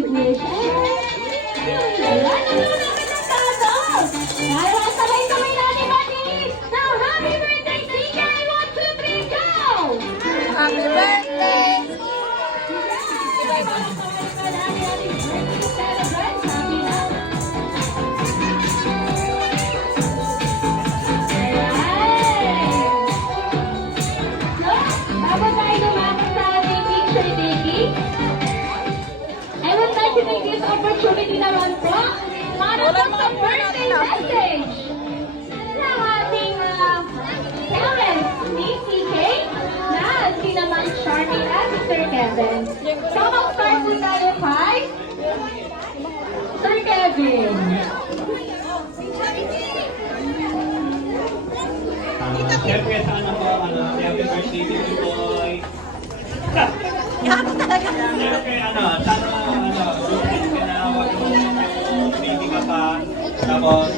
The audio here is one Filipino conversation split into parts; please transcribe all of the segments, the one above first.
you wish? Wala na naman ng tato. Kaya sabay-sabay natin mag-iis na happy birthday, CK! 1, 2, 3, go! Happy birthday! Bago tayo lumakot sa ating picture taking, I would like to take this opportunity naman po para po sa birthday message ng ating parents ni CK na si naman Charlie at Sir Kevin. So, mag-start po tayo kay Sir Kevin. Siyempre, sana po, happy birthday to you, boy. Yato talaga. Siyempre, sana, sulit ka na, wag mo, baby ka pa. Tapos,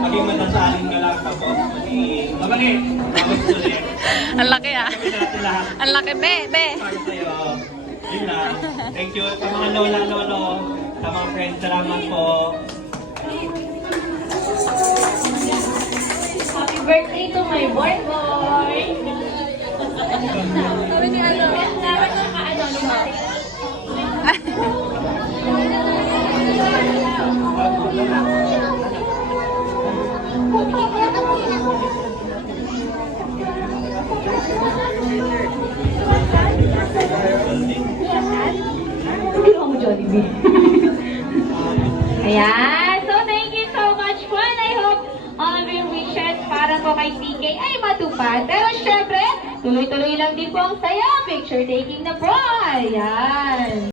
maging matasaling ka lang, tapos maging mabalik. Tapos ulit. Ang laki ah. Kami natin lahat. Ang laki, be. Para sa'yo. Yun lang. Thank you sa mga lola-lolo, sa mga friends. Salamat po. Happy birthday to my boy! Sabi ni ano? Ginawa mo, Jollibee. Ayan. So, thank you so much po. And I hope all of your wishes para po kay CK ay matupad. Pero syempre, tuloy-tuloy lang din po ang saya. Picture taking na po. Ayan.